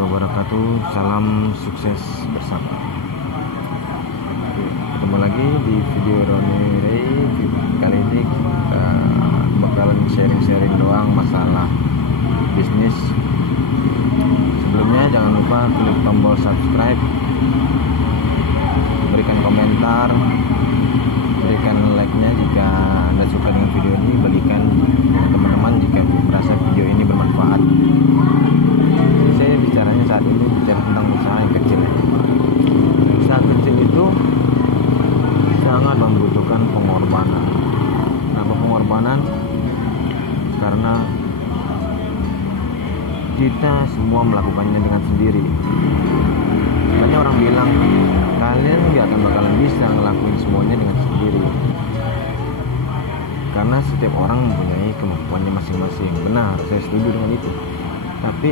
wabarakatuh. Salam sukses bersama. Ketemu lagi di video Roni Ray. Kali ini kita bakalan sharing-sharing doang masalah bisnis. Sebelumnya jangan lupa klik tombol subscribe, berikan komentar, berikan like-nya jika Anda suka dengan video ini, bagikan dengan teman-teman jika merasa video ini bermanfaat. Saya bicaranya saat ini bicara tentang usaha yang kecil ya. Usaha kecil itu sangat membutuhkan pengorbanan. Kenapa pengorbanan? Karena kita semua melakukannya dengan sendiri. Banyak orang bilang kalian gak akan bakalan bisa ngelakuin semuanya dengan sendiri, karena setiap orang mempunyai kemampuannya masing-masing. Benar, saya setuju dengan itu. Tapi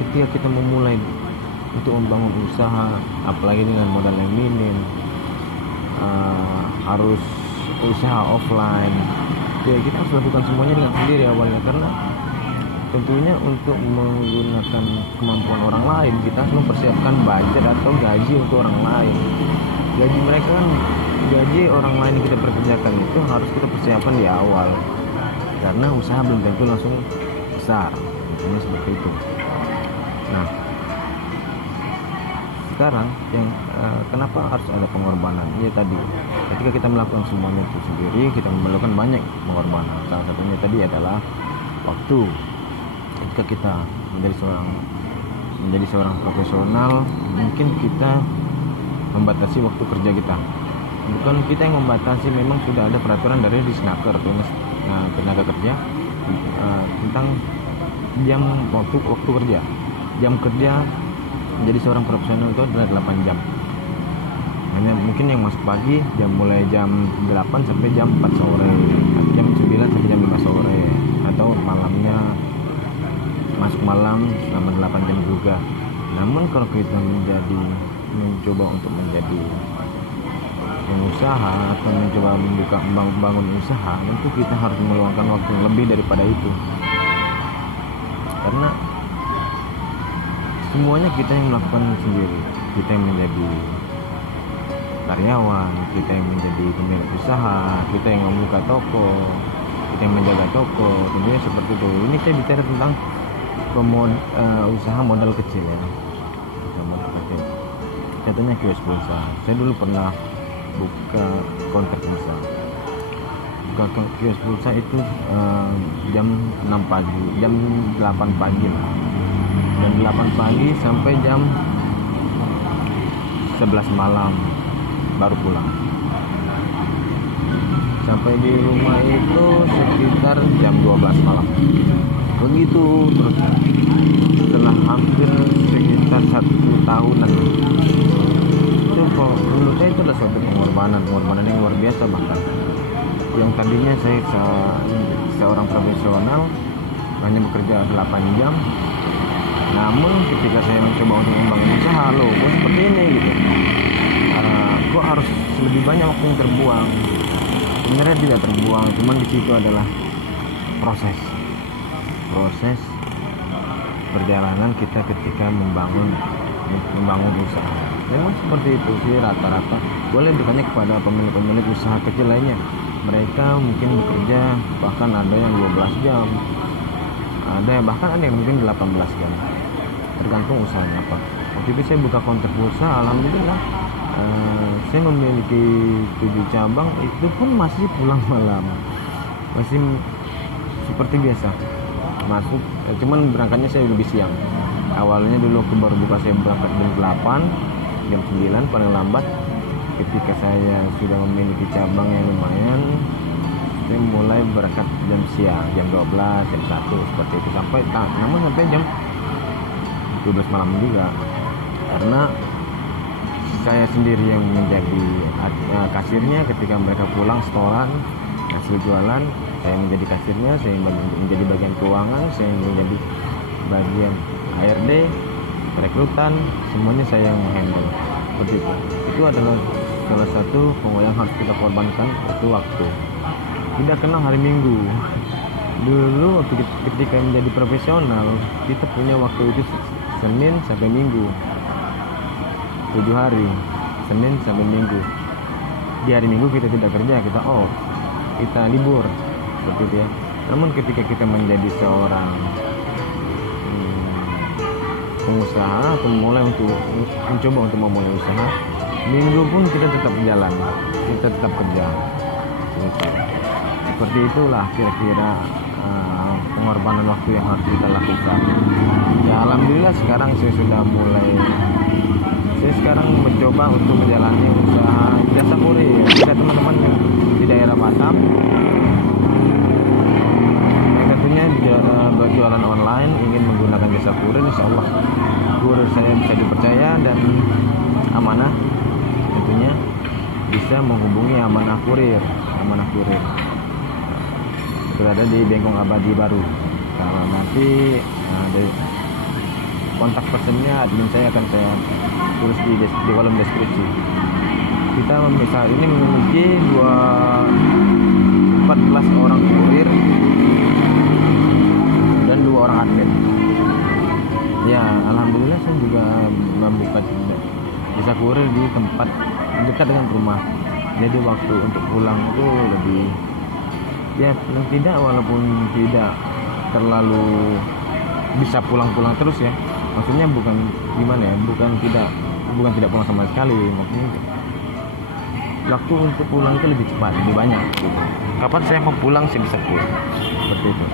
ketika kita memulai untuk membangun usaha, apalagi dengan modal yang minim, harus usaha offline, ya kita harus lakukan semuanya dengan sendiri awalnya. Karena tentunya untuk menggunakan kemampuan orang lain, kita harus mempersiapkan budget atau gaji untuk orang lain. Gaji mereka kan, gaji orang lain yang kita pekerjakan itu harus kita persiapkan di awal, karena usaha belum tentu langsung besar. Intinya seperti itu. Nah, sekarang yang kenapa harus ada pengorbanan? Ya tadi, ketika kita melakukan semuanya itu sendiri, kita memerlukan banyak pengorbanan. Salah satunya tadi adalah waktu. Ketika kita menjadi seorang profesional, mungkin kita membatasi waktu kerja kita. Bukan kita yang membatasi, memang sudah ada peraturan dari Disnaker, tenaga kerja, tentang jam waktu kerja. Jam kerja menjadi seorang profesional itu adalah 8 jam. Hanya mungkin yang masuk pagi mulai jam 8 sampai jam 4 sore, jam 9 sampai jam 5 sore, atau malamnya masuk malam selama 8 jam juga. Namun kalau kita mencoba untuk menjadi pengusaha atau mencoba membangun usaha, tentu kita harus meluangkan waktu yang lebih daripada itu. Karena semuanya kita yang melakukan sendiri. Kita yang menjadi karyawan, kita yang menjadi pemilik usaha, kita yang membuka toko, kita yang menjaga toko, tentunya seperti itu. Ini saya bicara tentang usaha modal kecil ya. Usaha modal kecil. Contohnya kios pulsa. Saya dulu pernah buka counter pulsa. Buka kios pulsa itu jam 6 pagi, jam 8 pagi lah. Jam 8 pagi sampai jam 11 malam baru pulang. Sampai di rumah itu sekitar jam 12 malam. Begitu terus setelah hampir sekitar 1 tahunan. Itu menurut saya itu adalah suatu pengorbanan yang luar biasa. Bahkan yang tadinya saya seorang profesional hanya bekerja 8 jam, namun ketika saya mencoba untuk membangun usaha, kok seperti ini gitu, kok harus lebih banyak waktu yang terbuang. Sebenarnya tidak terbuang, cuman di situ adalah proses perjalanan kita ketika membangun usaha. Memang seperti itu sih rata-rata. Boleh bertanya kepada pemilik usaha kecil lainnya, mereka mungkin bekerja bahkan ada yang 12 jam, bahkan ada yang mungkin 18 jam, tergantung usahanya apa. Waktu itu saya buka counter pulsa, alhamdulillah saya memiliki 7 cabang, itu pun masih pulang malam, masih seperti biasa masuk, cuman berangkatnya saya lebih siang. Awalnya dulu aku baru buka, saya berangkat jam 8, jam 9 paling lambat. Ketika saya sudah memiliki cabang yang lumayan, saya mulai berangkat jam siang, jam 12, jam 1 seperti itu, namun sampai jam 12 malam juga. Karena saya sendiri yang menjadi kasirnya ketika mereka pulang setoran, hasil jualan, saya menjadi kasirnya, saya menjadi bagian keuangan, saya menjadi bagian HRD, rekrutan, semuanya saya yang handle. Seperti itu. Itu adalah salah satu yang harus kita korbankan, itu waktu. Tidak kenal hari Minggu. Dulu ketika menjadi profesional, kita punya waktu itu Senin sampai Minggu, 7 hari, Senin sampai Minggu. Di hari Minggu kita tidak kerja, kita off, kita libur, seperti itu ya. Namun ketika kita menjadi seorang pengusaha atau mencoba untuk memulai usaha, Minggu pun kita tetap jalan, kita tetap kerja. Seperti itulah kira-kira pengorbanan waktu yang harus kita lakukan. Ya alhamdulillah sekarang saya sekarang mencoba untuk menjalani usaha jasa kurir. Jika teman-teman yang di daerah Batam yang tentunya berjualan online ingin menggunakan jasa kurir, insya Allah kurir saya bisa dipercaya dan amanah, tentunya bisa menghubungi Amanah Kurir berada di Bengkong Abadi Baru. Kalau nanti ada kontak personnya, admin saya akan saya tulis di kolom deskripsi. Kita saat ini memiliki 14 orang kurir dan 2 orang admin. Ya alhamdulillah saya juga membuka jasa kurir di tempat dekat dengan rumah, jadi waktu untuk pulang itu lebih, ya tidak, walaupun tidak terlalu bisa pulang terus ya, maksudnya bukan gimana ya, bukan tidak pulang sama sekali, maksudnya waktu untuk pulang itu lebih cepat, lebih banyak gitu. Kapan saya mau pulang saya bisa pulang, seperti itu.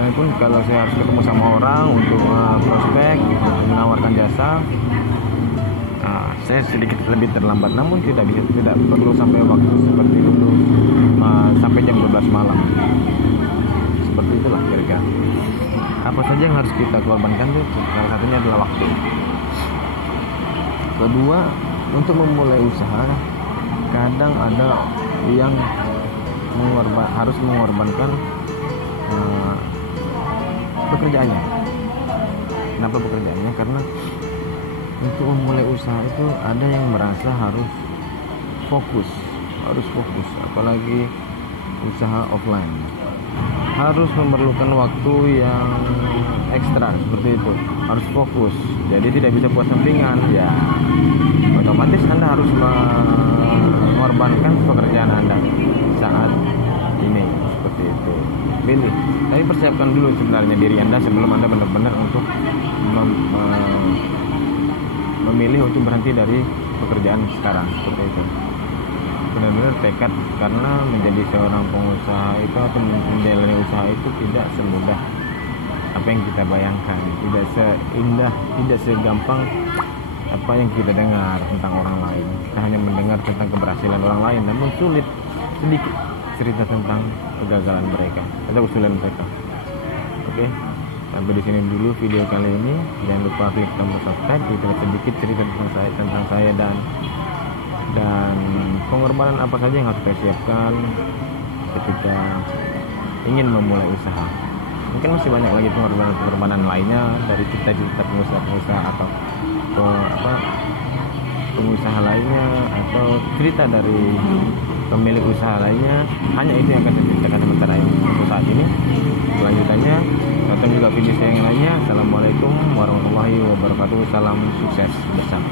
Walaupun kalau saya harus ketemu sama orang untuk prospek, untuk menawarkan jasa, saya sedikit lebih terlambat, namun tidak perlu sampai waktu seperti itu, sampai jam 12 malam. Seperti itulah kira-kira. Apa saja yang harus kita korbankan tuh, salah satunya adalah waktu. Kedua, untuk memulai usaha kadang ada yang harus mengorbankan pekerjaannya. Kenapa pekerjaannya? Karena untuk memulai usaha itu ada yang merasa harus fokus, apalagi usaha offline, harus memerlukan waktu yang ekstra, seperti itu, harus fokus, jadi tidak bisa buat sampingan, ya otomatis Anda harus mengorbankan pekerjaan Anda saat ini, seperti itu. Pilih, tapi persiapkan dulu sebenarnya diri Anda sebelum Anda benar-benar untuk memilih untuk berhenti dari pekerjaan sekarang, seperti itu. Benar-benar tekad, karena menjadi seorang pengusaha itu atau menjalani usaha itu tidak semudah apa yang kita bayangkan, tidak seindah, tidak segampang apa yang kita dengar tentang orang lain. Kita hanya mendengar tentang keberhasilan orang lain, namun sulit sedikit cerita tentang kegagalan mereka atau kesulitan mereka. Oke. Sampai di sini dulu video kali ini. Jangan lupa klik tombol subscribe. Itu sedikit cerita tentang saya dan pengorbanan apa saja yang harus saya siapkan ketika ingin memulai usaha. Mungkin masih banyak lagi pengorbanan lainnya dari cita-cita pengusaha atau pengusaha lainnya atau cerita dari pemilik usaha lainnya. Hanya itu yang akan saya ceritakan sementara ini untuk saat ini. Selanjutnya tonton juga video saya yang lainnya. Assalamualaikum warahmatullahi wabarakatuh. Salam sukses bersama.